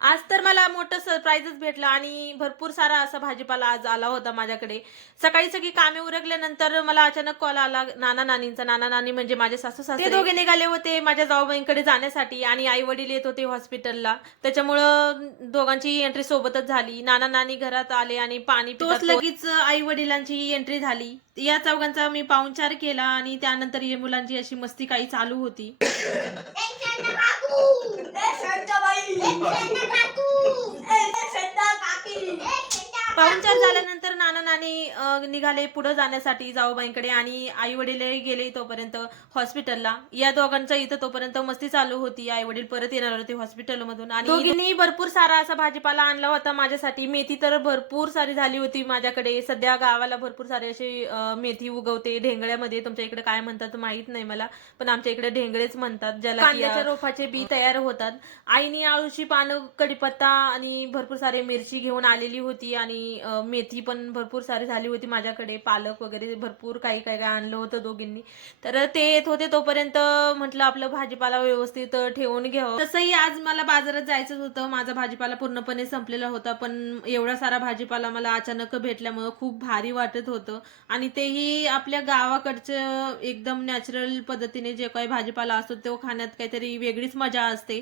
आज तर मला मोठं सरप्राईजच भेटलं आणि भरपूर सारा असा भाजीपाला आज आला होता माझ्याकडे. सकाळी सगळी कामे उरकल्यानंतर मला अचानक कॉल आला नाना-नानींचा. नाना-नानी म्हणजे माझे सासू-सासरे. ते दोघे निघाले होते माझ्या जाऊबाईंकडे जाण्यासाठी आणि आई-वडील येत होते हॉस्पिटलला. त्याच्यामुळं दोघांची एंट्री सोबतच झाली. नाना-नानी घरात आले आणि पाणी पितात लगेच आई-वडिलांची एंट्री झाली. या चौघांचा मी पाहुणचार केला आणि त्यानंतर या मुलांची अशी मस्ती काही चालू होती. पाहुणचार झाल्यानंतर नाना-नानी निघाले पुढे जाण्यासाठी जाऊबाईंकडे आणि आई-वडील गेले तोपर्यंत हॉस्पिटलला. या दोघांचं इथं तोपर्यंत मस्ती चालू होती. आई-वडील परत येणार होते हॉस्पिटलमधून आणि दोघींनी भरपूर सारा असा भाजीपाला आणला होता माझ्यासाठी. मेथी तर भरपूर सारी झाली होती माझ्याकडे. सध्या गावाला भरपूर सारे असे मेथी उगवते ढेंगळ्यामध्ये. तुमच्या इकडे काय म्हणतात माहित नाही मला, पण आमच्या इकडे ढेंगळेच म्हणतात, ज्याला कांद्याच्या रोपाचे बी तयार होतात. आईनी आळूची पानं, कढीपत्ता आणि भरपूर सारे मिरची घेऊन आलेली होती आणि मेथी पण भरपूर सारी झाली होती माझ्याकडे. पालक वगैरे भरपूर काही काही काय आणलं होतं दोघींनी. तर ते येत होते तोपर्यंत म्हटलं आपलं भाजीपाला व्यवस्थित ठेवून घ्यावं. तसंही आज मला बाजारात जायचं होतं. माझा भाजीपाला पूर्णपणे संपलेला होता, पण एवढा सारा भाजीपाला मला अचानक भेटल्यामुळं खूप भारी वाटत होतं आणि तेही आपल्या गावाकडचं एकदम नॅचरल पद्धतीने जे काही भाजीपाला असतो तो खाण्यात काहीतरी वेगळीच मजा असते.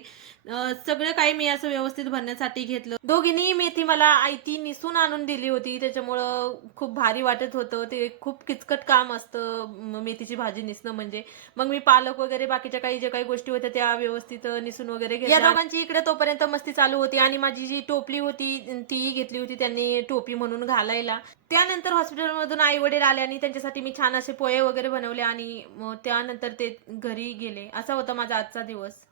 सगळं काही मी असं व्यवस्थित भरण्यासाठी घेतलं. दोघींनी मेथी मला आयती निसून आणून दिली होती, त्याच्यामुळं खूप भारी वाटत होतं. ते खूप किचकट काम असतं मेथीची भाजी निसणं म्हणजे. मग मी पालक वगैरे बाकीच्या काही जे काही गोष्टी होत्या त्या व्यवस्थित निसून वगैरे घेतल्या. या दोघांची इकडे तोपर्यंत मस्ती चालू होती आणि माझी जी टोपली होती तीही घेतली होती त्यांनी टोपी म्हणून घालायला. त्यानंतर हॉस्पिटलमधून आई वडील आले आणि त्यांच्यासाठी मी छान असे पोहे वगैरे बनवले आणि त्यानंतर ते घरी गेले. असा होता माझा आजचा दिवस.